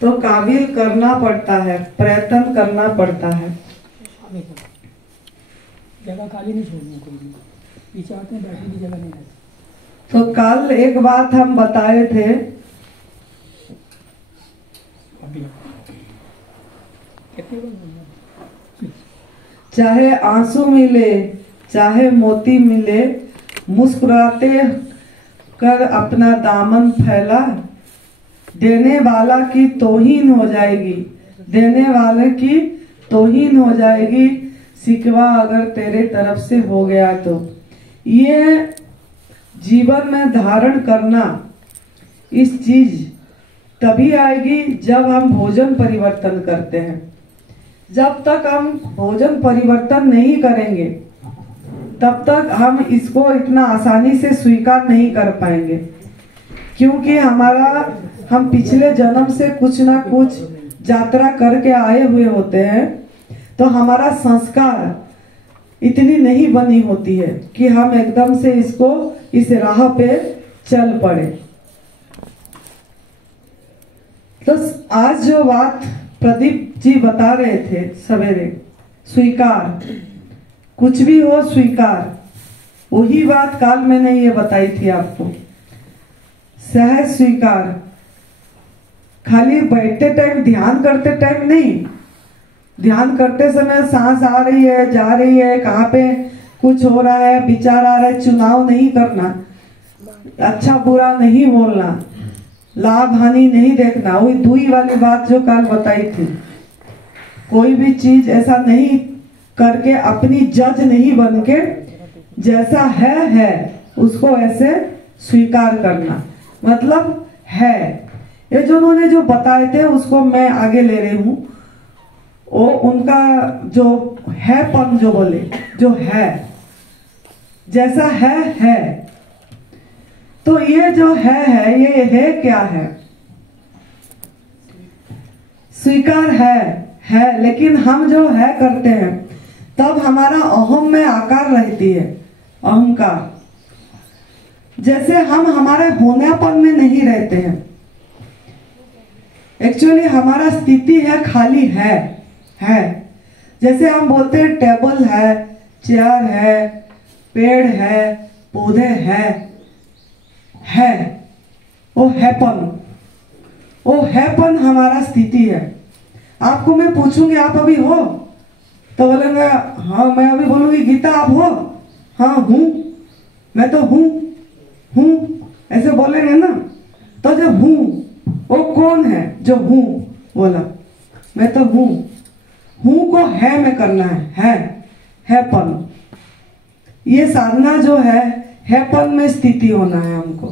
तो काबिल करना पड़ता है, प्रयत्न करना पड़ता है। जगह खाली नहीं छोड़नी कोई भी, पीछे आते हैं बैठने की जगह नहीं रहती। तो कल एक बात हम बताए थे, चाहे आंसू मिले चाहे मोती मिले, मुस्कुराते कर अपना दामन फैला, देने वाला की तौहीन हो जाएगी, देने वाले की तौहीन हो जाएगी, सिकवा अगर तेरे तरफ से हो गया तो। ये जीवन में धारण करना, इस चीज तभी आएगी जब हम भोजन परिवर्तन करते हैं। जब तक हम भोजन परिवर्तन नहीं करेंगे तब तक हम इसको इतना आसानी से स्वीकार नहीं कर पाएंगे, क्योंकि हम पिछले जन्म से कुछ ना कुछ यात्रा करके आए हुए होते हैं। तो हमारा संस्कार इतनी नहीं बनी होती है कि हम एकदम से इस राह पे चल पड़े। तो आज जो बात प्रदीप जी बता रहे थे सवेरे, स्वीकार, कुछ भी हो स्वीकार, वही बात काल मैंने ये बताई थी आपको। सहज स्वीकार, खाली बैठते टाइम, ध्यान करते टाइम नहीं, ध्यान करते समय सांस आ रही है जा रही है, कहाँ पे कुछ हो रहा है, विचार आ रहा है, चुनाव नहीं करना, अच्छा बुरा नहीं बोलना, लाभ हानि नहीं देखना, वही दुई वाली बात जो कल बताई थी। कोई भी चीज ऐसा नहीं करके, अपनी जज नहीं बन के, जैसा है उसको ऐसे स्वीकार करना, मतलब है। ये जो उन्होंने जो बताए थे उसको मैं आगे ले रही हूँ। वो उनका जो है पन जो बोले, जो है, जैसा है। तो ये जो है, ये है क्या है? स्वीकार है, लेकिन हम जो है करते हैं तब हमारा अहम में आकार रहती है, अहंकार। जैसे हम हमारे होनेपन में नहीं रहते हैं, एक्चुअली हमारा स्थिति है खाली है। जैसे हम बोलते हैं टेबल है, चेयर है, पेड़ है, पौधे है, वो हैपन हमारा स्थिति है। आपको मैं पूछूंगी आप अभी हो, तो बोलेंगे हाँ, मैं अभी बोलूंगी गीता आप हो, हाँ हूं, मैं तो हूं, ऐसे बोलेंगे ना। तो जो हूं वो कौन है? जो हूं बोला, मैं तो हूं को है में करना है पन। ये साधना जो है पन में स्थिति होना है हमको।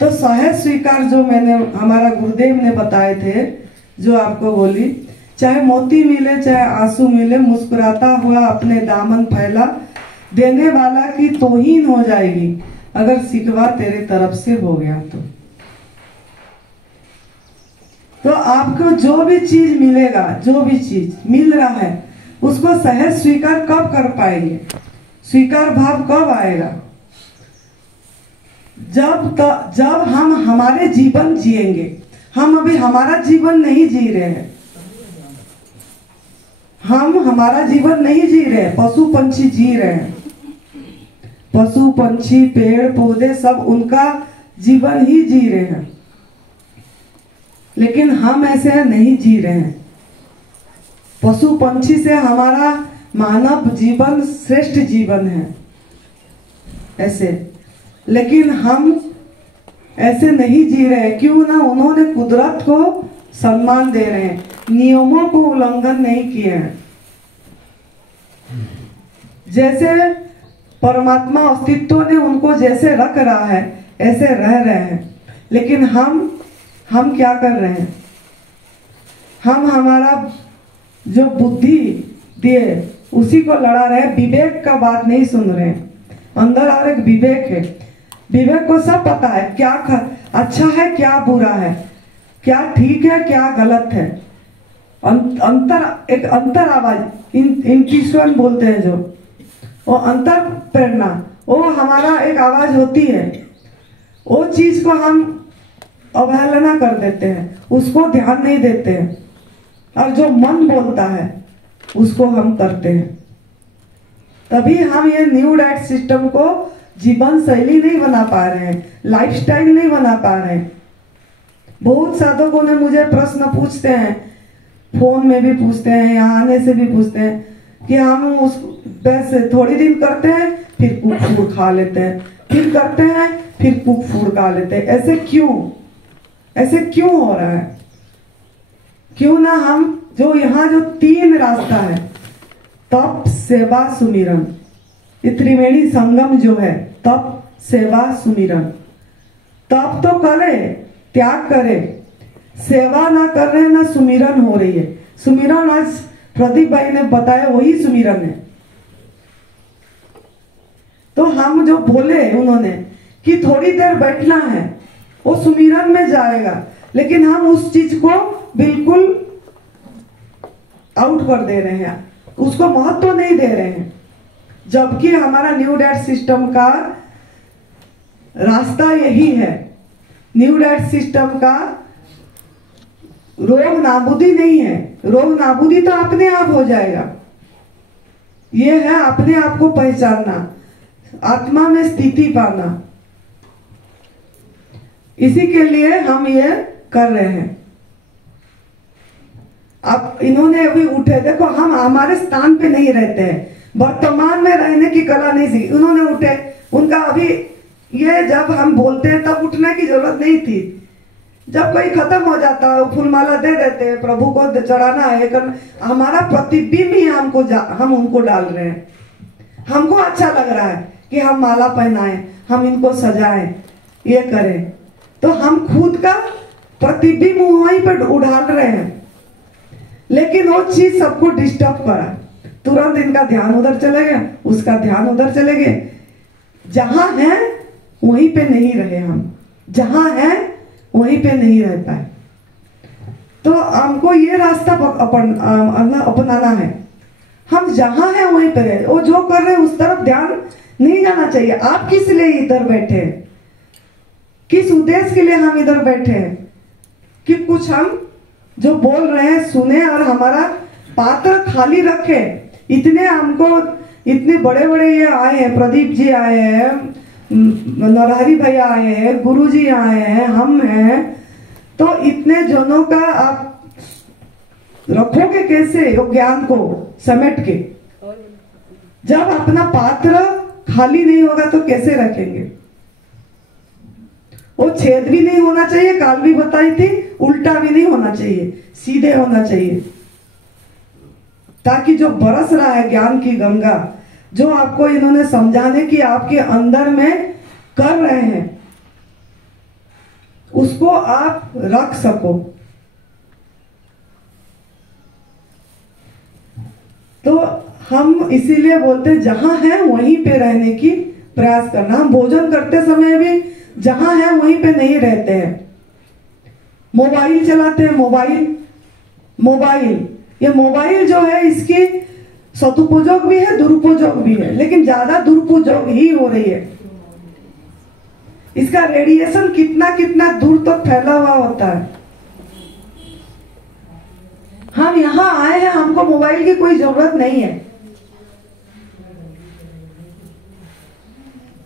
तो सहज स्वीकार जो हमारा गुरुदेव ने बताए थे, जो आपको बोली, चाहे मोती मिले चाहे आंसू मिले, मुस्कुराता हुआ अपने दामन फैला, देने वाला की तौहीन हो जाएगी अगर सिकवा तेरे तरफ से हो गया तो आपको जो भी चीज मिलेगा, जो भी चीज मिल रहा है, उसको सहज स्वीकार कब कर पाएंगे? स्वीकार भाव कब आएगा? जब हम हमारे जीवन जिएंगे। हम अभी हमारा जीवन नहीं जी रहे हैं, हम हमारा जीवन नहीं जी रहे हैं, पशु पंछी जी रहे हैं। पशु पंछी पेड़ पौधे सब उनका जीवन ही जी रहे हैं, लेकिन हम ऐसे नहीं जी रहे हैं। पशु पंछी से हमारा मानव जीवन श्रेष्ठ जीवन है ऐसे, लेकिन हम ऐसे नहीं जी रहे। क्यों ना? उन्होंने कुदरत को सम्मान दे रहे हैं, नियमों को उल्लंघन नहीं किए हैं। जैसे परमात्मा अस्तित्व ने उनको जैसे रख रहा है ऐसे रह रहे हैं, लेकिन हम क्या कर रहे हैं? हम हमारा जो बुद्धि दिए उसी को लड़ा रहे हैं, विवेक का बात नहीं सुन रहे हैं। अंदर और एक विवेक है, विवेक को सब पता है क्या अच्छा है क्या बुरा है, क्या ठीक है क्या गलत है। एक अंतर आवाज इंट्यूशन बोलते हैं, जो वो अंतर प्रेरणा, वो हमारा एक आवाज होती है। वो चीज को हम अवहेलना कर देते हैं, उसको ध्यान नहीं देते हैं, और जो मन बोलता है उसको हम करते हैं। तभी हम ये न्यू डाइट सिस्टम को जीवन शैली नहीं बना पा रहे हैं, लाइफस्टाइल नहीं बना पा रहे हैं। बहुत साधकों ने मुझे प्रश्न पूछते हैं, फोन में भी पूछते हैं, यहाँ आने से भी पूछते हैं कि हम उस वैसे थोड़ी दिन करते हैं फिर कुक फूड खा लेते हैं, फिर करते हैं फिर कुक फूड खा लेते हैं। ऐसे क्यों हो रहा है? क्यों ना हम जो यहाँ जो 3 रास्ता है, तप सेवा सुमिरन, ये त्रिवेणी संगम जो है, तप सेवा सुमिरन। तप तो करे, त्याग करे, सेवा ना कर रहे ना सुमिरन हो रही है। सुमिरन आज प्रदीप भाई ने बताया वही सुमिरन है। तो हम जो बोले उन्होंने कि थोड़ी देर बैठना है, वो सुमिरन में जाएगा, लेकिन हम उस चीज को बिल्कुल आउट कर दे रहे हैं, उसको महत्व नहीं दे रहे हैं। जबकि हमारा न्यू डाइट सिस्टम का रास्ता यही है। न्यू डाइट सिस्टम का रोग नाबूदी नहीं है, रोग नाबूदी तो अपने आप हो जाएगा। ये है अपने आप को पहचानना, आत्मा में स्थिति पाना। इसी के लिए हम ये कर रहे हैं। अब इन्होंने अभी उठे, देखो हम हमारे स्थान पे नहीं रहते हैं, वर्तमान में रहने की कला नहीं सीखी। उन्होंने उठे, उनका अभी ये जब हम बोलते हैं तब उठने की जरूरत नहीं थी। जब कोई खत्म हो जाता है फूलमाला दे देते हैं, प्रभु को चढ़ाना है, हमारा प्रतिबिंब ही हम उनको डाल रहे हैं। हमको अच्छा लग रहा है कि हम माला पहनाएं, हम इनको सजाएं, ये करें, तो हम खुद का प्रतिबिंब वहीं पर उड़ाल रहे हैं। लेकिन वो चीज सबको डिस्टर्ब करा, तुरंत इनका ध्यान उधर चले गया, उसका ध्यान उधर चले गए। जहां है वहीं पे नहीं रहे हम, जहां है वहीं पे नहीं रह पाए। तो हमको ये रास्ता अपनाना है। हम जहां हैं वहीं पे रहे, वो जो कर रहे हैं उस तरफ ध्यान नहीं जाना चाहिए। आप किस लिए इधर बैठे हैं, किस उद्देश्य के लिए हम इधर बैठे हैं? कि कुछ हम जो बोल रहे हैं सुने और हमारा पात्र खाली रखे। इतने हमको इतने बड़े बड़े ये आए हैं, प्रदीप जी आए हैं, नरहरी भैया आए हैं, गुरु जी आए हैं, हम हैं, तो इतने जनों का आप रखोगे कैसे वो ज्ञान को समेट के? जब अपना पात्र खाली नहीं होगा तो कैसे रखेंगे? वो छेद भी नहीं होना चाहिए, काल भी बताई थी, उल्टा भी नहीं होना चाहिए, सीधे होना चाहिए, ताकि जो बरस रहा है ज्ञान की गंगा, जो आपको इन्होंने समझाने की आपके अंदर में कर रहे हैं, उसको आप रख सको। तो हम इसीलिए बोलते हैं जहां है वहीं पे रहने की प्रयास करना। हम भोजन करते समय भी जहां है वहीं पे नहीं रहते हैं। मोबाइल चलाते हैं, ये मोबाइल जो है इसकी सदुपयोग भी है, दुरुपयोग भी है, लेकिन ज्यादा दुरुपयोग ही हो रही है। इसका रेडिएशन कितना दूर तक फैला हुआ होता है। हम यहां आए हैं, हमको मोबाइल की कोई जरूरत नहीं है,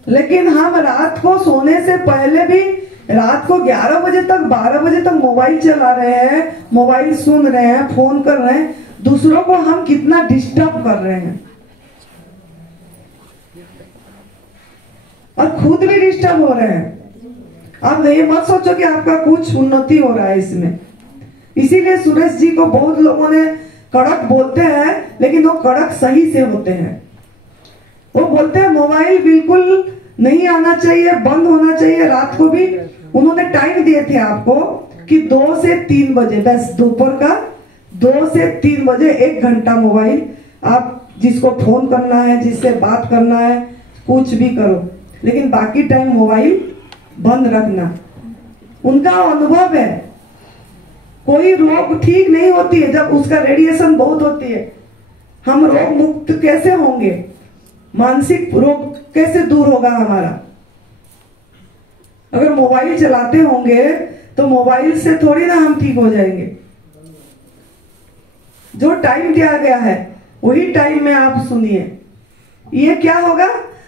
लेकिन हम रात को सोने से पहले भी रात को 11 बजे तक 12 बजे तक मोबाइल चला रहे हैं, मोबाइल सुन रहे हैं, फोन कर रहे हैं। दूसरों को हम कितना डिस्टर्ब कर रहे हैं और खुद भी डिस्टर्ब हो रहे हैं। आप ये मत सोचो कि आपका कुछ उन्नति हो रहा है इसमें। इसीलिए सुरेश जी को बहुत लोगों ने कड़क बोलते हैं, लेकिन वो कड़क सही से होते हैं। वो बोलते हैं मोबाइल बिल्कुल नहीं आना चाहिए, बंद होना चाहिए। रात को भी उन्होंने टाइम दिए थे आपको कि 2 से 3 बजे, बस दोपहर का 2 से 3 बजे 1 घंटा मोबाइल, आप जिसको फोन करना है, जिससे बात करना है, कुछ भी करो, लेकिन बाकी टाइम मोबाइल बंद रखना। उनका अनुभव है, कोई रोग ठीक नहीं होती है जब उसका रेडिएशन बहुत होती है। हम रोग मुक्त कैसे होंगे? मानसिक रोग कैसे दूर होगा हमारा? अगर मोबाइल चलाते होंगे तो मोबाइल से थोड़ी ना हम ठीक हो जाएंगे। जो टाइम दिया गया है वही टाइम में आप सुनिए। ये क्या होगा,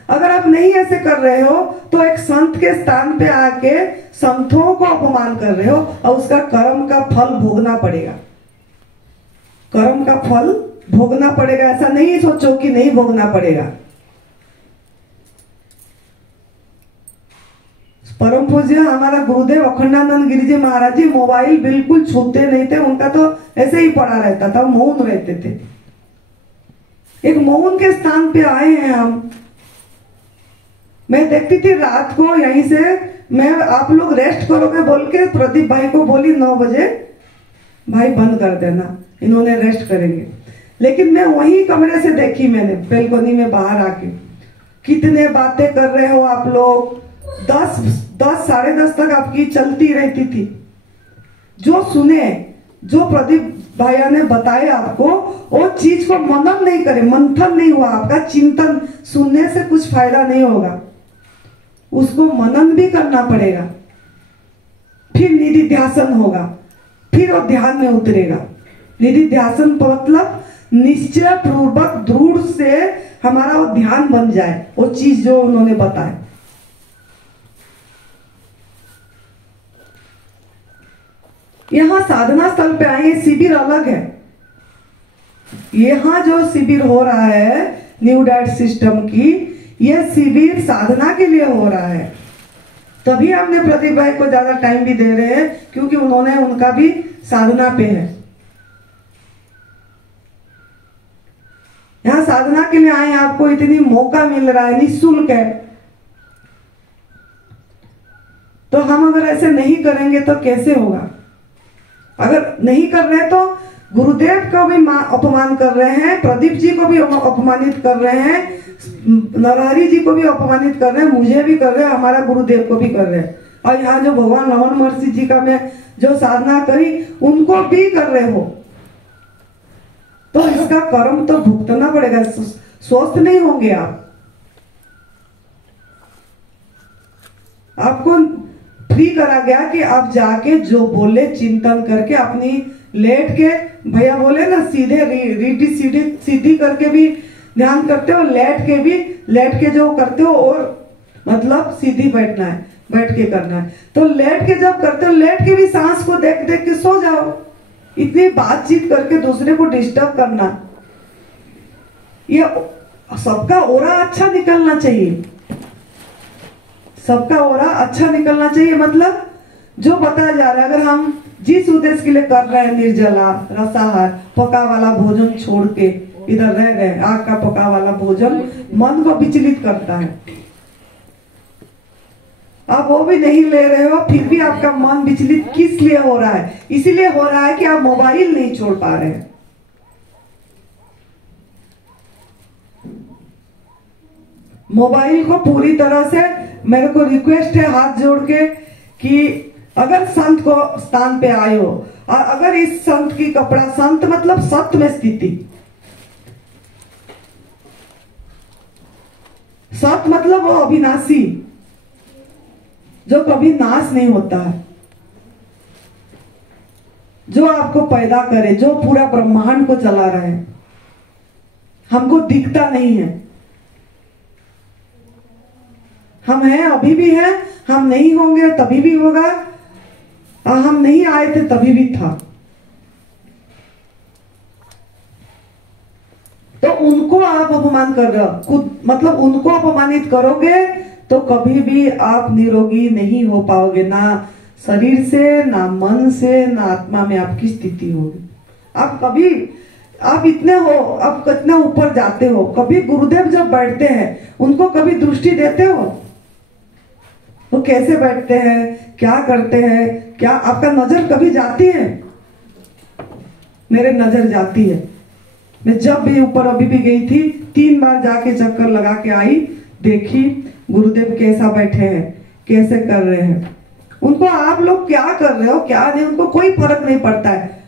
अगर आप नहीं ऐसे कर रहे हो तो एक संत के स्थान पे आके संतों को अपमान कर रहे हो और उसका कर्म का फल भोगना पड़ेगा। कर्म का फल भोगना पड़ेगा, ऐसा नहीं सोचो कि नहीं भोगना पड़ेगा। परम पूज्य हमारा गुरुदेव अखंडानंद गिरी जी महाराज जी मोबाइल बिल्कुल छूते नहीं थे, उनका तो ऐसे ही पड़ा रहता था, मौन रहते थे। एक मौन के स्थान पे आए हैं हम। मैं देखती थी रात को यहीं से, मैं आप लोग रेस्ट करोगे बोल के प्रदीप भाई को बोली 9 बजे भाई बंद कर देना, इन्होंने रेस्ट करेंगे। लेकिन मैं वही कमरे से देखी, मैंने बेलकोनी में बाहर आके कितने बातें कर रहे हो आप लोग। 10 साढ़े 10 तक आपकी चलती रहती थी। जो सुने, जो प्रदीप भैया ने बताया आपको, वो चीज को मनन नहीं करे, मंथन नहीं हुआ आपका, चिंतन सुनने से कुछ फायदा नहीं होगा, उसको मनन भी करना पड़ेगा। फिर निधि ध्यासन होगा, फिर वो ध्यान में उतरेगा। निधि ध्यासन मतलब निश्चय पूर्वक दृढ़ से हमारा वो ध्यान बन जाए, वो चीज जो उन्होंने बताया। यहाँ साधना स्थल पे आए, शिविर अलग है। यहाँ जो शिविर हो रहा है न्यू डाइट सिस्टम की, ये शिविर साधना के लिए हो रहा है। तभी हमने प्रदीप भाई को ज्यादा टाइम भी दे रहे हैं, क्योंकि उन्होंने उनका भी साधना पे है। यहाँ साधना के लिए आए, आपको इतनी मौका मिल रहा है, निःशुल्क है। तो हम अगर ऐसे नहीं करेंगे तो कैसे होगा। अगर नहीं कर रहे तो गुरुदेव को भी अपमान कर रहे हैं, प्रदीप जी को भी अपमानित कर रहे हैं, नरहरि जी को भी अपमानित कर रहे हैं, मुझे भी कर रहे हैं, हमारा गुरुदेव को भी कर रहे हैं। और यहाँ जो भगवान रमन महर्षि जी का मैं जो साधना करी उनको भी कर रहे हो, तो इसका कर्म तो भुगतना पड़ेगा। स्वस्थ नहीं होंगे आप। आपको फ्री करा गया कि आप जाके जो बोले चिंतन करके अपनी लेट के, भैया बोले ना सीधे रीढ़ी सीधी करके भी ध्यान करते हो, लेट के जो करते हो, और मतलब सीधी बैठना है, बैठ के करना है। तो लेट के जब करते हो, लेट के भी सांस को देख देख के सो जाओ। इतनी बातचीत करके दूसरे को डिस्टर्ब करना, ये सबका ओरा अच्छा निकलना चाहिए, सबका ओरा अच्छा निकलना चाहिए। मतलब जो बताया जा रहा है, अगर हम जिस उद्देश्य के लिए कर रहे हैं, निर्जला रसाहार पका वाला भोजन छोड़ के इधर रह गए, आग का पका वाला भोजन मन को विचलित करता है। आप वो भी नहीं ले रहे हो, फिर भी आपका मन विचलित किस लिए हो रहा है? इसीलिए हो रहा है कि आप मोबाइल नहीं छोड़ पा रहे हैं। मोबाइल को पूरी तरह से, मेरे को रिक्वेस्ट है हाथ जोड़ के कि अगर संत को स्थान पे आए हो, और अगर इस संत की कपड़ा, संत मतलब सत्य में स्थिति, सत्य मतलब वो अविनाशी जो कभी नाश नहीं होता है, जो आपको पैदा करे, जो पूरा ब्रह्मांड को चला रहा है, हमको दिखता नहीं है। हम हैं, अभी भी हैं, हम नहीं होंगे तभी भी होगा, और हम नहीं आए थे तभी भी था। तो उनको आप अपमान कर रहे हो, खुद मतलब उनको अपमानित करोगे तो कभी भी आप निरोगी नहीं हो पाओगे, ना शरीर से, ना मन से, ना आत्मा में आपकी स्थिति होगी। आप कभी, आप इतने हो, आप कितने ऊपर जाते हो, कभी गुरुदेव जब बैठते हैं उनको कभी दृष्टि देते हो? वो कैसे बैठते हैं, क्या करते हैं, क्या आपका नजर कभी जाती है? मेरे नजर जाती है। मैं जब भी ऊपर अभी भी गई थी, 3 बार जाके चक्कर लगा के आई, देखी गुरुदेव कैसा बैठे हैं, कैसे कर रहे हैं। उनको आप लोग क्या कर रहे हो, क्या नहीं, उनको कोई फर्क नहीं पड़ता है।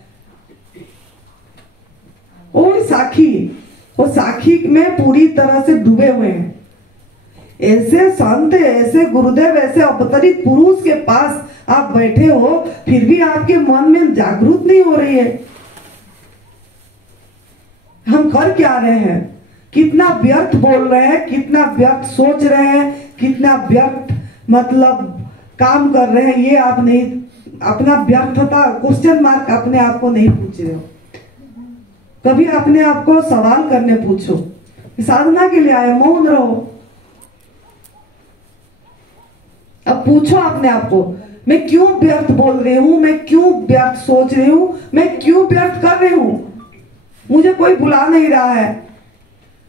वो साखी में पूरी तरह से डूबे हुए हैं। ऐसे संत, ऐसे गुरुदेव, ऐसे अवतरित पुरुष के पास आप बैठे हो, फिर भी आपके मन में जागरूक नहीं हो रही है। हम कर क्या रहे हैं? कितना व्यर्थ बोल रहे हैं, कितना व्यर्थ सोच रहे हैं, कितना व्यर्थ मतलब काम कर रहे हैं, ये आप नहीं, अपना व्यर्थता क्वेश्चन मार्क अपने आप को नहीं पूछ रहे हो। कभी अपने आप को सवाल करने पूछो। साधना के लिए आए, मौन रहो। अब पूछो अपने आप को, मैं क्यों व्यर्थ बोल रही हूं, मैं क्यों व्यर्थ सोच रही हूं, मैं क्यों व्यर्थ कर रही हूं? मुझे कोई बुला नहीं रहा है,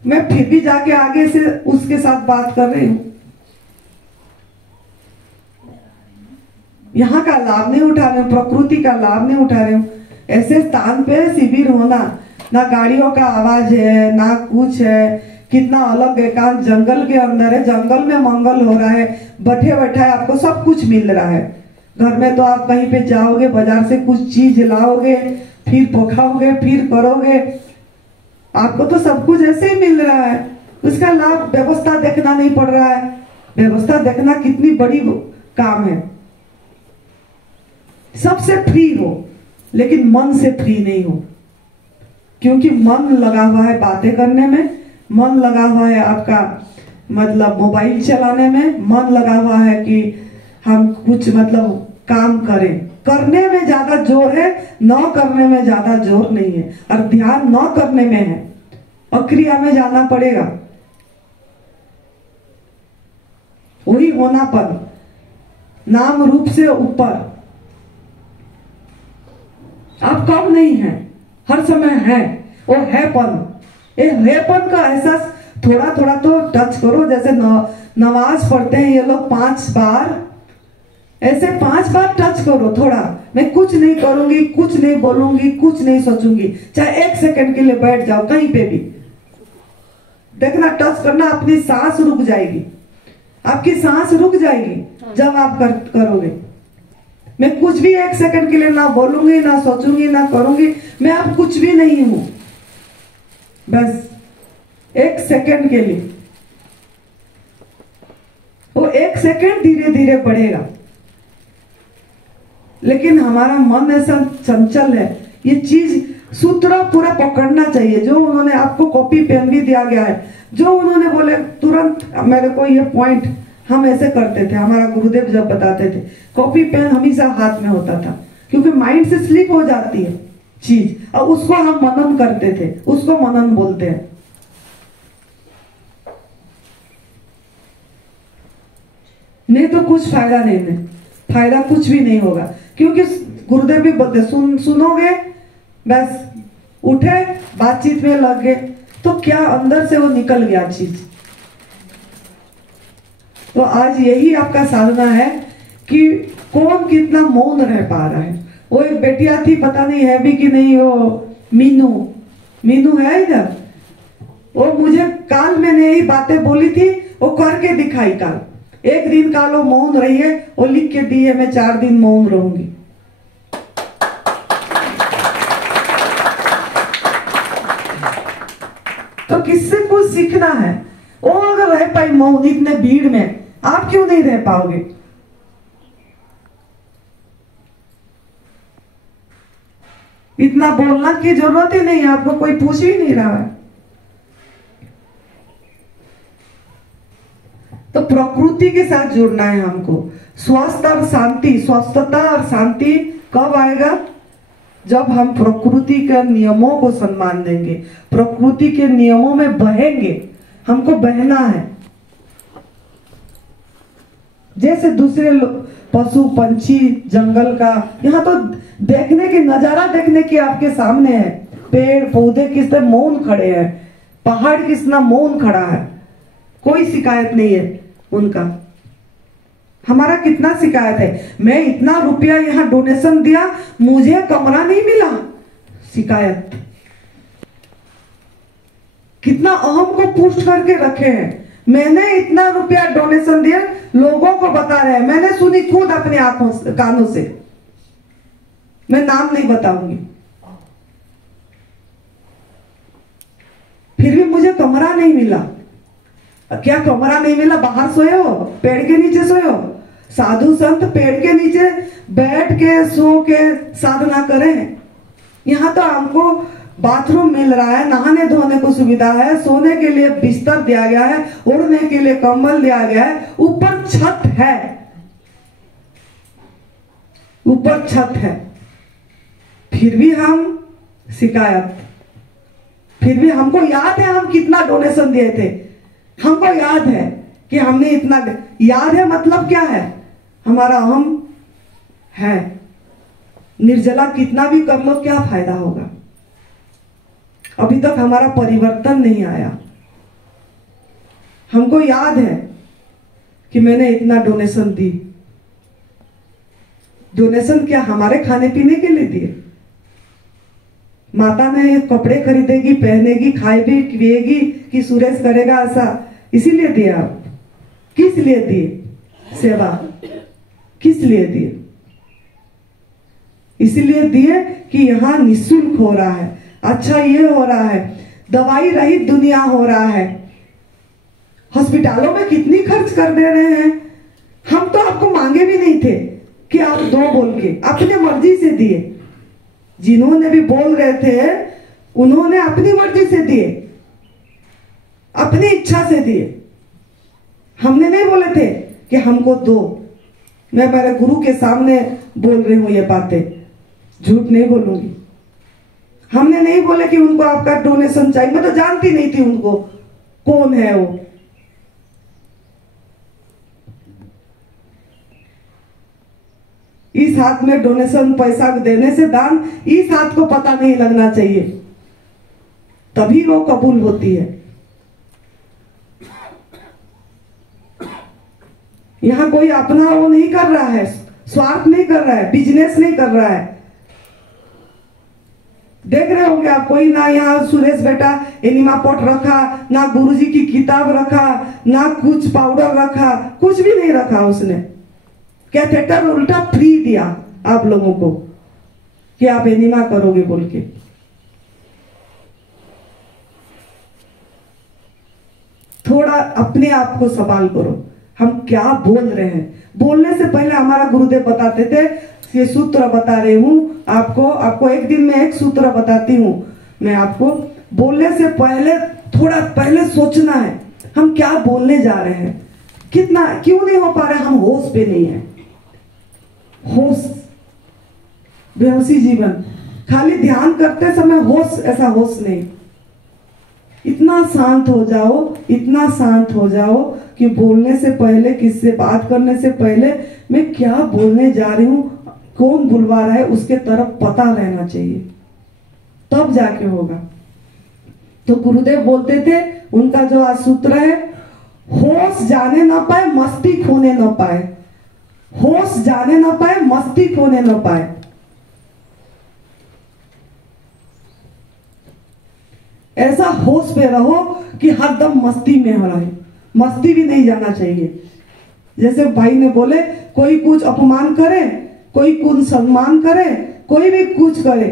मैं फिर भी जाके आगे से उसके साथ बात कर रही हूं। यहाँ का लाभ नहीं उठा रहे हूं, प्रकृति का लाभ नहीं उठा रहे हूं। ऐसे स्थान पे शिविर होना, ना गाड़ियों का आवाज है, ना कुछ है, कितना अलग एकांत जंगल के अंदर है, जंगल में मंगल हो रहा है, बैठे बैठे आपको सब कुछ मिल रहा है। घर में तो आप कहीं पे जाओगे, बाजार से कुछ चीज लाओगे, फिर पकाओगे, फिर करोगे, आपको तो सब कुछ ऐसे ही मिल रहा है। उसका लाभ व्यवस्था देखना नहीं पड़ रहा है। व्यवस्था देखना कितनी बड़ी काम है। सबसे फ्री हो, लेकिन मन से फ्री नहीं हो, क्योंकि मन लगा हुआ है बातें करने में, मन लगा हुआ है आपका मतलब मोबाइल चलाने में, मन लगा हुआ है कि हम कुछ मतलब काम करें। करने में ज्यादा जोर है, न करने में ज्यादा जोर नहीं है। और ध्यान न करने में है, अक्रिया में जाना पड़ेगा। वही होनापन, नाम रूप से ऊपर। आप कम नहीं है, हर समय है, वो हैपन। ये हैपन का एहसास थोड़ा थोड़ा तो टच करो। जैसे नमाज पढ़ते हैं ये लोग 5 बार, ऐसे 5 बार टच करो थोड़ा। मैं कुछ नहीं करूंगी, कुछ नहीं बोलूंगी, कुछ नहीं सोचूंगी, चाहे 1 सेकंड के लिए बैठ जाओ कहीं पे भी। देखना, टच करना, अपनी सांस रुक जाएगी, आपकी सांस रुक जाएगी जब आप करोगे। मैं कुछ भी 1 सेकंड के लिए ना बोलूंगी, ना सोचूंगी, ना करूंगी, मैं अब कुछ भी नहीं हूं, बस 1 सेकंड के लिए। वो 1 सेकंड धीरे धीरे बढ़ेगा। लेकिन हमारा मन ऐसा चंचल है, ये चीज सूत्र पूरा पकड़ना चाहिए। जो उन्होंने आपको कॉपी पेन भी दिया गया है, जो उन्होंने बोले तुरंत मेरे को ये पॉइंट, हम ऐसे करते थे, हमारा गुरुदेव जब बताते थे, कॉपी पेन हमेशा हाथ में होता था, क्योंकि माइंड से स्लिप हो जाती है चीज, और उसको हम मनन करते थे, उसको मनन बोलते हैं। नहीं तो कुछ फायदा नहीं है, फायदा कुछ भी नहीं होगा, क्योंकि गुरुदेव भी बोलते सुनोगे, बस उठे, बातचीत में लग गए, तो क्या अंदर से वो निकल गया चीज। तो आज यही आपका साधना है कि कौन कितना मौन रह पा रहा है। वो एक बेटिया थी, पता नहीं है भी कि नहीं, वो मीनू है इधर, वो मुझे काल मैंने यही बातें बोली थी, वो करके दिखाई काल। एक दिन काल वो मौन रही है, वो लिख के दी है, मैं 4 दिन मौन रहूंगी। तो किससे कुछ सीखना है। वो अगर रह पाई मौन इतने भीड़ में, आप क्यों नहीं रह पाओगे? इतना बोलना की जरूरत ही नहीं है, आपको कोई पूछ ही नहीं रहा है। तो प्रकृति के साथ जुड़ना है हमको। स्वस्थ और शांति, स्वस्थता और शांति कब आएगा? जब हम प्रकृति के नियमों को सम्मान देंगे, प्रकृति के नियमों में बहेंगे। हमको बहना है, जैसे दूसरे पशु पंछी जंगल का, यहाँ तो देखने की, नजारा देखने की आपके सामने है। पेड़ पौधे किस तरह मौन खड़े हैं, पहाड़ कितना मौन खड़ा है, कोई शिकायत नहीं है उनका। हमारा कितना शिकायत है, मैं इतना रुपया यहाँ डोनेशन दिया, मुझे कमरा नहीं मिला, शिकायत। कितना अहम को पुष्ट करके रखे हैं, मैंने इतना रुपया डोनेशन दिया, लोगों को बता रहे हैं, मैंने सुनी खुद अपने आंखों कानों से, मैं नाम नहीं बताऊंगी। फिर भी मुझे कमरा नहीं मिला, क्या कमरा नहीं मिला, बाहर सोए हो, पेड़ के नीचे सोए हो? साधु संत पेड़ के नीचे बैठ के सो के साधना करें। यहाँ तो हमको बाथरूम मिल रहा है, नहाने धोने को सुविधा है, सोने के लिए बिस्तर दिया गया है, ओढ़ने के लिए कंबल दिया गया है, ऊपर छत है, ऊपर छत है, फिर भी हम शिकायत। फिर भी हमको याद है हम कितना डोनेशन दिए थे, हमको याद है कि हमने इतना, याद है मतलब क्या है, हमारा अहम है। निर्जला कितना भी कर लो क्या फायदा होगा, अभी तक हमारा परिवर्तन नहीं आया। हमको याद है कि मैंने इतना डोनेशन दी। डोनेशन क्या हमारे खाने पीने के लिए दिए? माता ने कपड़े खरीदेगी, पहनेगी, खाएगी, पिएगी कि सुरेश करेगा ऐसा, इसीलिए दिया। किस लिए दिए? सेवा। किस लिए दिए? इसलिए दिए कि यहाँ निःशुल्क हो रहा है, अच्छा ये हो रहा है, दवाई रहित दुनिया हो रहा है। हॉस्पिटलों में कितनी खर्च कर दे रहे हैं। हम तो आपको मांगे भी नहीं थे कि आप दो बोल के, अपने मर्जी से दिए। जिन्होंने भी बोल रहे थे उन्होंने अपनी मर्जी से दिए, अपनी इच्छा से दिए। हमने नहीं बोले थे कि हमको दो। मैं मेरे गुरु के सामने बोल रही हूं ये बातें, झूठ नहीं बोलूंगी। हमने नहीं बोले कि उनको आपका डोनेशन चाहिए, मैं तो जानती नहीं थी उनको कौन है वो। इस हाथ में डोनेशन पैसा देने से दान इस हाथ को पता नहीं लगना चाहिए, तभी वो कबूल होती है। यहां कोई अपना वो नहीं कर रहा है, स्वार्थ नहीं कर रहा है, बिजनेस नहीं कर रहा है। देख रहे होंगे आप, कोई ना यहाँ सुरेश बेटा एनिमा पॉट रखा, ना गुरुजी की किताब रखा, ना कुछ पाउडर रखा, कुछ भी नहीं रखा उसने। कैथेटर उल्टा फ्री दिया आप लोगों को कि आप एनिमा करोगे बोल के। थोड़ा अपने आप को सवाल करो, हम क्या बोल रहे हैं। बोलने से पहले हमारा गुरुदेव बताते थे, ये सूत्र बता रही हूं आपको एक दिन में एक सूत्र बताती हूं मैं आपको। बोलने से पहले थोड़ा पहले सोचना है हम क्या बोलने जा रहे हैं। कितना क्यों नहीं हो पा रहा है, हम होश पे नहीं है। होश, बेहोशी जीवन, खाली ध्यान करते समय होश, ऐसा होश नहीं। इतना शांत हो जाओ, इतना शांत हो जाओ कि बोलने से पहले, किससे बात करने से पहले मैं क्या बोलने जा रही हूं, कौन बुलवा रहा है, उसके तरफ पता रहना चाहिए, तब जाके होगा। तो गुरुदेव बोलते थे, उनका जो आज सूत्र है, होश जाने ना पाए मस्ती खोने ना पाए, होश जाने ना पाए मस्ती खोने ना पाए। ऐसा होश पे रहो कि हरदम मस्ती में हो रहे, मस्ती भी नहीं जाना चाहिए। जैसे भाई ने बोले, कोई कुछ अपमान करे, कोई कुछ सम्मान करे, कोई भी कुछ करे,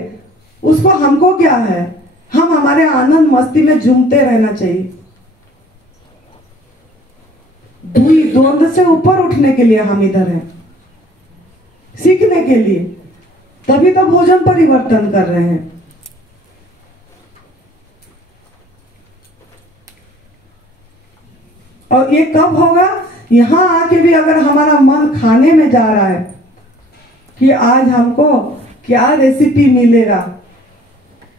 उसको हमको क्या है, हम हमारे आनंद मस्ती में झूमते रहना चाहिए। द्वंद्व से ऊपर उठने के लिए हम इधर हैं, सीखने के लिए, तभी तो भोजन परिवर्तन कर रहे हैं। और ये कब होगा, यहां आके भी अगर हमारा मन खाने में जा रहा है कि आज हमको क्या रेसिपी मिलेगा,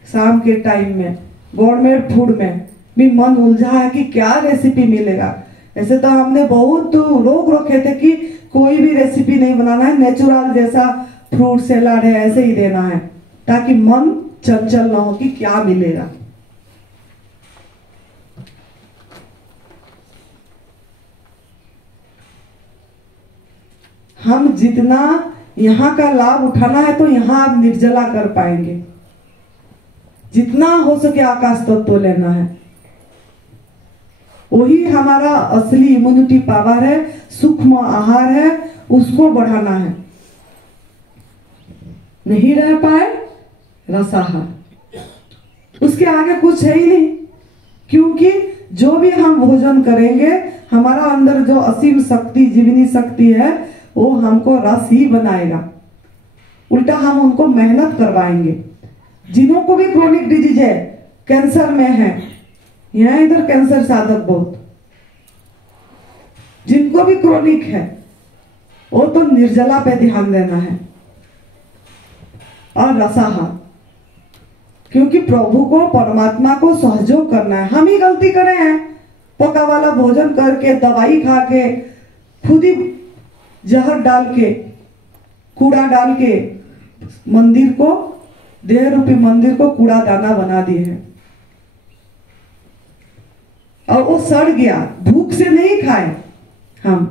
शाम के टाइम में गवर्नमेंट फूड में भी मन उलझा है कि क्या रेसिपी मिलेगा। ऐसे तो हमने बहुत रोक रखे थे कि कोई भी रेसिपी नहीं बनाना है, नेचुरल जैसा फ्रूट सैलाड है ऐसे ही देना है, ताकि मन चंचल ना हो कि क्या मिलेगा। हम जितना यहाँ का लाभ उठाना है तो यहाँ आप निर्जला कर पाएंगे। जितना हो सके आकाश तत्व लेना है, वही हमारा असली इम्यूनिटी पावर है, सूक्ष्म आहार है, उसको बढ़ाना है। नहीं रह पाए रसाहार, उसके आगे कुछ है ही नहीं, क्योंकि जो भी हम भोजन करेंगे हमारा अंदर जो असीम शक्ति, जीवनी शक्ति है, वो हमको रस ही बनाएगा। उल्टा हम उनको मेहनत करवाएंगे। जिन्हों को भी क्रोनिक डिजीज है, कैंसर में है, यहाँ इधर कैंसर साधक बहुत, जिनको भी क्रोनिक है, वो तो निर्जला पे ध्यान देना है और रसाहार, क्योंकि प्रभु को, परमात्मा को सहयोग करना है। हम ही गलती करे हैं, पका वाला भोजन करके, दवाई खा के, खुद ही जहर डाल के, कूड़ा डाल के मंदिर को, देह रूपी मंदिर को कूड़ा दाना बना दिए हैं। और वो सड़ गया, भूख से नहीं खाए हम।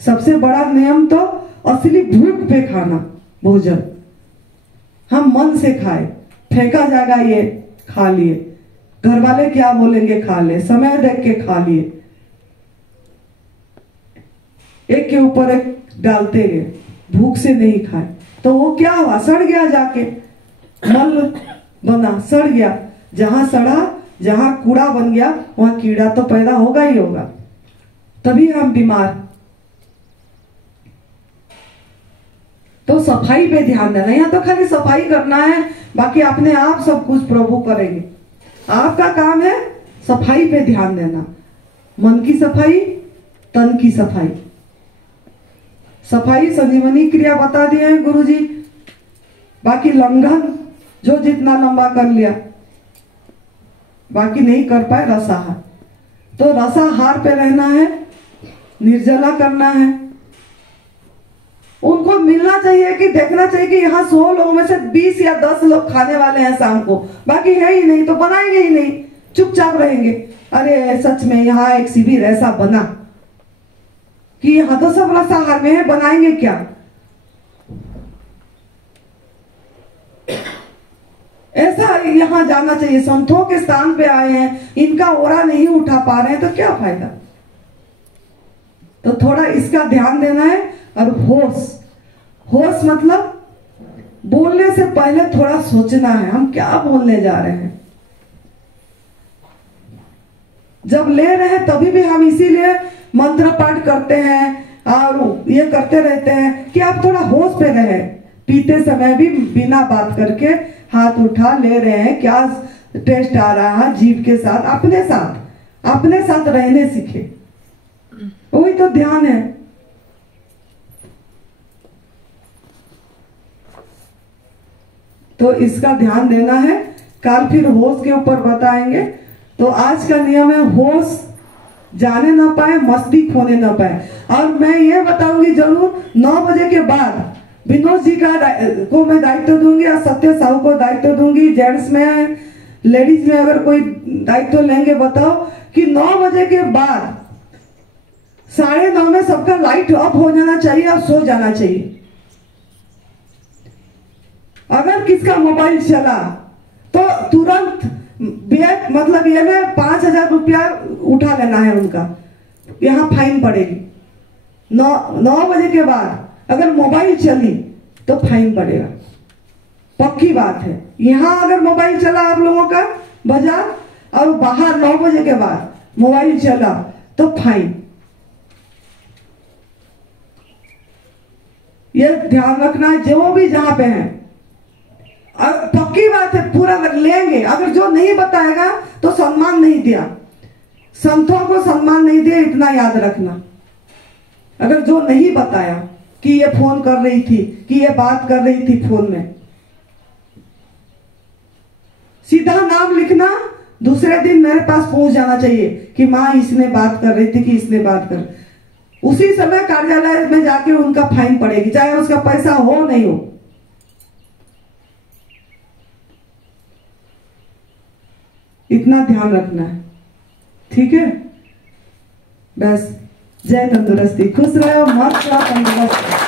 सबसे बड़ा नियम तो असली भूख पे खाना भोजन, हम मन से खाए। फेंका जाएगा ये, खा लिए, घर वाले क्या बोलेंगे, खा ले, समय देख के खा लिए, एक के ऊपर एक डालते गए, भूख से नहीं खाए तो वो क्या हुआ, सड़ गया, जाके मल बना, सड़ गया। जहां सड़ा, जहां कूड़ा बन गया, वहां कीड़ा तो पैदा होगा ही होगा, तभी हम बीमार। तो सफाई पे ध्यान देना। यहाँ तो खाली सफाई करना है, बाकी अपने आप सब कुछ प्रभु करेंगे। आपका काम है सफाई पे ध्यान देना, मन की सफाई, तन की सफाई। सफाई संजीवनी क्रिया बता दिए हैं गुरुजी। बाकी लंघन जो जितना लंबा कर लिया, बाकी नहीं कर पाए रसाहार। तो रसाहार पे रहना है, निर्जला करना है। उनको मिलना चाहिए कि देखना चाहिए कि यहाँ 100 लोगों में से 20 या 10 लोग खाने वाले हैं शाम को, बाकी है ही नहीं तो बनाएंगे ही नहीं, चुपचाप रहेंगे। अरे सच में यहाँ एक शिविर ऐसा बना कि यहाँ तो सब रसाहार में है, बनाएंगे क्या? ऐसा यहाँ जाना चाहिए। संतों के स्थान पे आए हैं, इनका ओरा नहीं उठा पा रहे हैं तो क्या फायदा? तो थोड़ा इसका ध्यान देना है। और होश, होश मतलब बोलने से पहले थोड़ा सोचना है, हम क्या बोलने जा रहे हैं। जब ले रहे हैं तभी भी हम इसीलिए मंत्र पाठ करते हैं और ये करते रहते हैं कि आप थोड़ा होश पे रहे। पीते समय भी बिना बात करके हाथ उठा ले रहे हैं, क्या टेस्ट आ रहा है जीभ के साथ, अपने साथ रहने सीखे। वही तो ध्यान है। तो इसका ध्यान देना है। कल फिर होश के ऊपर बताएंगे। तो आज का नियम है होश जाने ना पाए, मस्ती खोने ना पाए। और मैं ये बताऊंगी जरूर 9 बजे के बाद विनोद जी को मैं दायित्व दूंगी और सत्य साहू को दायित्व दूंगी। जेंट्स में, लेडीज में अगर कोई दायित्व लेंगे बताओ कि 9 बजे के बाद 9:30 में सबका लाइट ऑफ हो जाना चाहिए और सो जाना चाहिए। अगर किसका मोबाइल चला तो तुरंत मतलब ये में 5,000 रुपया उठा लेना है उनका, यहाँ फाइन पड़ेगी। 9 बजे के बाद अगर मोबाइल चली तो फाइन पड़ेगा, पक्की बात है। यहाँ अगर मोबाइल चला आप लोगों का बाजार और बाहर 9 बजे के बाद मोबाइल चला तो फाइन। ये ध्यान रखना है जो भी जहां पे है। पक्की बात है, पूरा लेंगे। अगर जो नहीं बताएगा तो सम्मान नहीं दिया, संतों को सम्मान नहीं दिया, इतना याद रखना। अगर जो नहीं बताया कि ये फोन कर रही थी, कि ये बात कर रही थी फोन में, सीधा नाम लिखना, दूसरे दिन मेरे पास पहुंच जाना चाहिए कि माँ इसने बात कर रही थी, कि इसने बात कर। उसी समय कार्यालय में जाके उनका फाइन पड़ेगी, चाहे उसका पैसा हो नहीं हो। इतना ध्यान रखना है, ठीक है? बस जय तंदुरुस्ती, खुश रहो, मस्त रहो, तंदुरुस्त।